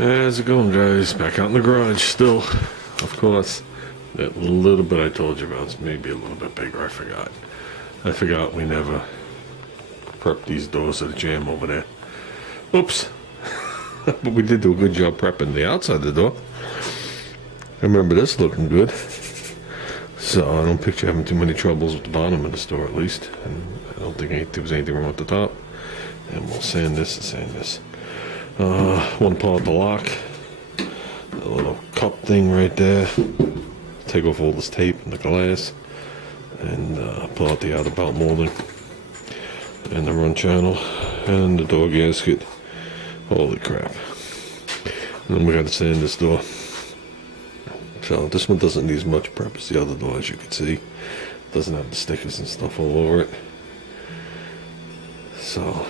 How's it going, guys? Back out in the garage still. Of course, that little bit I told you about is maybe a little bit bigger. I forgot we never prepped these doors of the jam over there. Oops. But we did do a good job prepping the outside of the door. I remember this looking good. So I don't picture having too many troubles with the bottom of the store, at least. And I don't think there was anything wrong with the top. And we'll sand this and sand this. One pull out the lock. A little cup thing right there. Take off all this tape and the glass. And pull out the outer bout molding. And the run channel. And the door gasket. Holy crap. And then we got to sand this door. So this one doesn't need as much prep as the other door, as you can see. Doesn't have the stickers and stuff all over it. So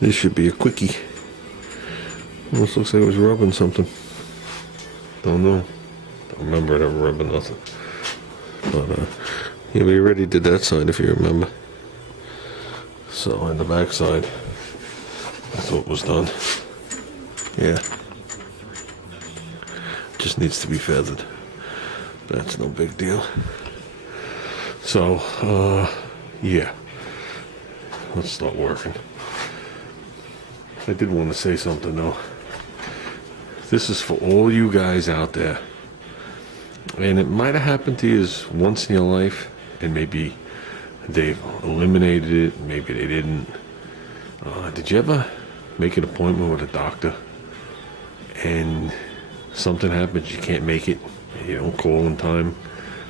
this should be a quickie. Almost looks like it was rubbing something. Don't know. Don't remember it ever rubbing nothing. But yeah, we already did that side if you remember. So on the back side, that's what was done. Yeah. Just needs to be feathered. That's no big deal. So, yeah. Let's start working. I did want to say something though. This is for all you guys out there. And it might have happened to you once in your life, and maybe they've eliminated it, maybe they didn't. Did you ever make an appointment with a doctor and something happens, you can't make it, you don't call in time,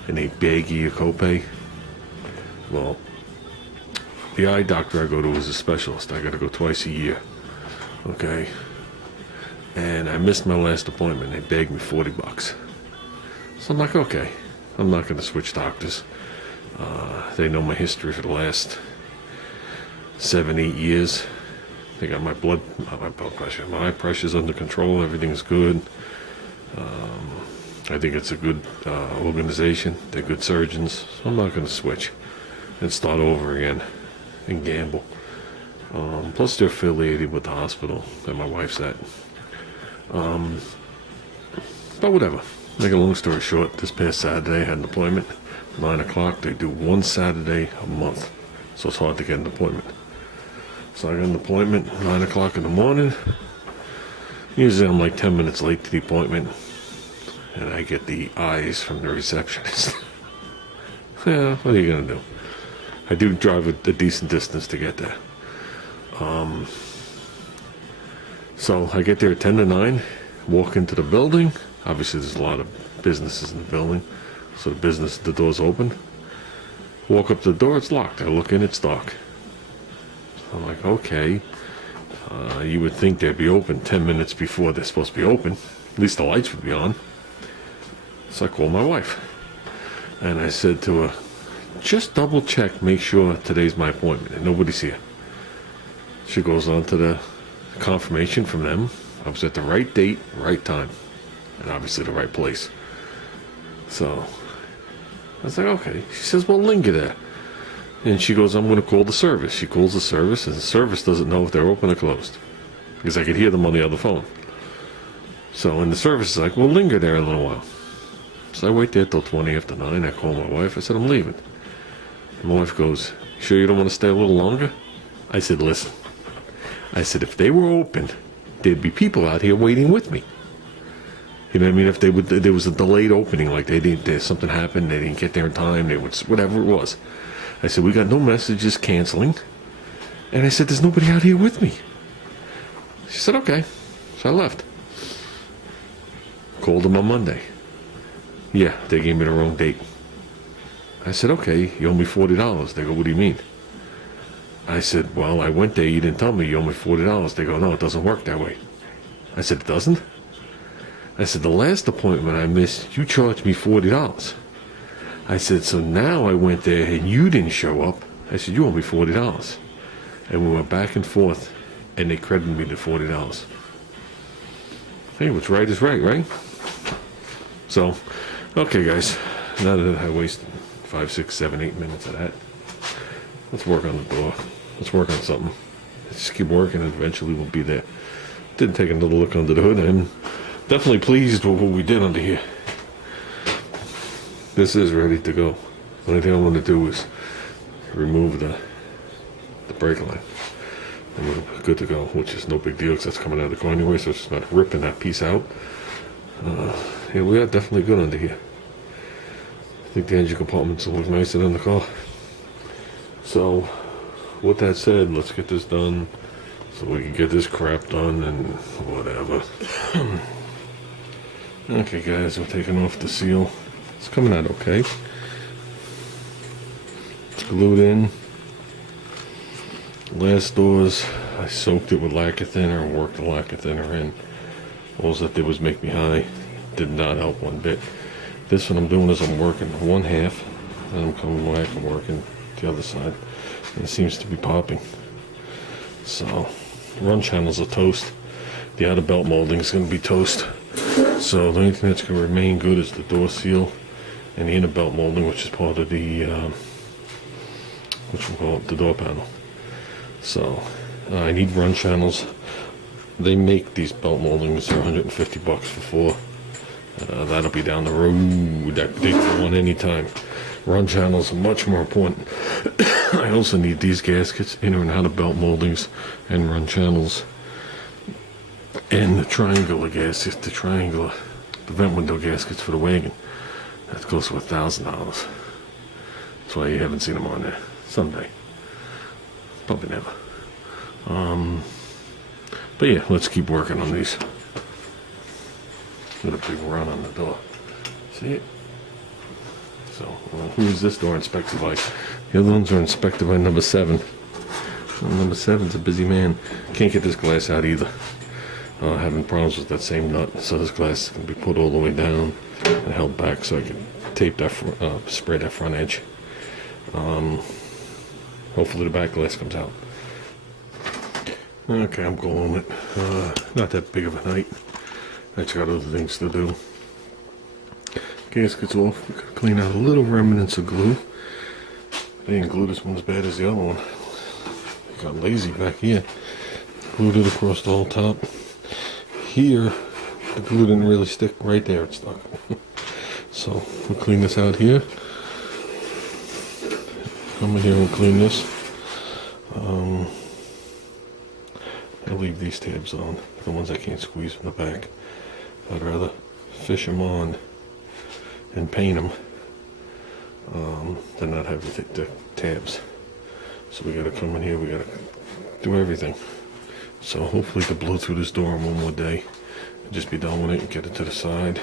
and they beg you a copay? Well, the eye doctor I go to is a specialist. I got to go twice a year. Okay? And I missed my last appointment. They begged me $40. So I'm like, okay, I'm not going to switch doctors. They know my history for the last 7-8 years. They got my blood pressure. My eye pressure's under control. Everything's good. I think it's a good organization. They're good surgeons. So I'm not going to switch and start over again and gamble. Plus, they're affiliated with the hospital that my wife's at. But whatever. Make a long story short, this past Saturday I had an appointment, 9 o'clock. They do one Saturday a month, so it's hard to get an appointment. So I got an appointment, 9 o'clock in the morning. Usually I'm like 10 minutes late to the appointment, and I get the eyes from the receptionist. Yeah, what are you going to do? I do drive a decent distance to get there. So I get there at 10 to 9, walk into the building. Obviously there's a lot of businesses in the building, so the door's open. Walk up to the door, it's locked. I look in, it's dark. I'm like, okay. You would think they'd be open 10 minutes before they're supposed to be open. At least the lights would be on. So I called my wife. And I said to her, just double check, make sure today's my appointment and nobody's here. She goes on to the confirmation from them. I was at the right date, right time, and obviously the right place. So I was like, okay. She says, well, linger there. And she goes, I'm going to call the service. She calls the service, and the service doesn't know if they're open or closed, because I could hear them on the other phone. So, and the service is like, well, linger there a little while. So I wait there till 20 after 9. I call my wife. I said, I'm leaving. And my wife goes, you sure you don't want to stay a little longer? I said, listen. I said, if they were open, there'd be people out here waiting with me. You know what I mean? If there was a delayed opening, like something happened, they didn't get there in time, whatever it was. I said, we got no messages canceling. And I said, there's nobody out here with me. She said, okay. So I left. Called them on Monday. Yeah, they gave me the wrong date. I said, okay, you owe me $40. They go, what do you mean? I said, well, I went there, you didn't tell me you owe me $40. They go, no, it doesn't work that way. I said, it doesn't? I said, the last appointment I missed, you charged me $40. I said, so now I went there and you didn't show up. I said, you owe me $40. And we went back and forth, and they credited me the $40. Hey, what's right is right, right? So, okay, guys, now that I wasted 5, 6, 7, 8 minutes of that, let's work on the door. Let's work on something. Just keep working, and eventually we'll be there. did take another look under the hood. I'm definitely pleased with what we did under here. This is ready to go. The only thing I want to do is remove the brake line. And we're good to go, which is no big deal because that's coming out of the car anyway, so it's just not ripping that piece out. Yeah, we are definitely good under here. I think the engine compartments will look nicer than the car. So, with that said, let's get this done so we can get this crap done and whatever. Okay guys, we're taking off the seal. It's coming out okay. It's glued in. Last doors, I soaked it with lacquer thinner and worked the lacquer thinner in. All that did was make me high. Did not help one bit. This one I'm doing is I'm working one half, and I'm coming back and working the other side. And it seems to be popping. So, run channels are toast. The outer belt molding is going to be toast. So the only thing that's going to remain good is the door seal and the inner belt molding, which is part of the, the door panel. So I need run channels. They make these belt moldings. They're $150 for 4. That'll be down the road. They can one anytime. Run channels are much more important. I also need these gaskets, inner and outer belt moldings, and run channels. And the triangular gaskets, the vent window gaskets for the wagon. That's close to $1,000. That's why you haven't seen them on there. Someday. Probably never. But yeah, let's keep working on these. Got a big run on the door. See it? So, who's this door inspected by? The other ones are inspected by number 7. Well, number 7's a busy man. Can't get this glass out either. Having problems with that same nut, so this glass can be put all the way down and held back so I can tape that, spray that front edge. Hopefully the back glass comes out. Okay, I'm going with it. Not that big of a night. I just got other things to do. Gaskets off. We gotta clean out a little remnants of glue. They didn't glue this one as bad as the other one. I got lazy back here. Glued it across the whole top. Here, the glue didn't really stick. Right there, it's stuck. So we'll clean this out here. Come in here and clean this. I'll leave these tabs on, the ones I can't squeeze from the back. I'd rather fish them on and paint them than not have the tabs. So we gotta come in here, we gotta do everything. So hopefully to blow through this door in one more day and just be done with it and get it to the side.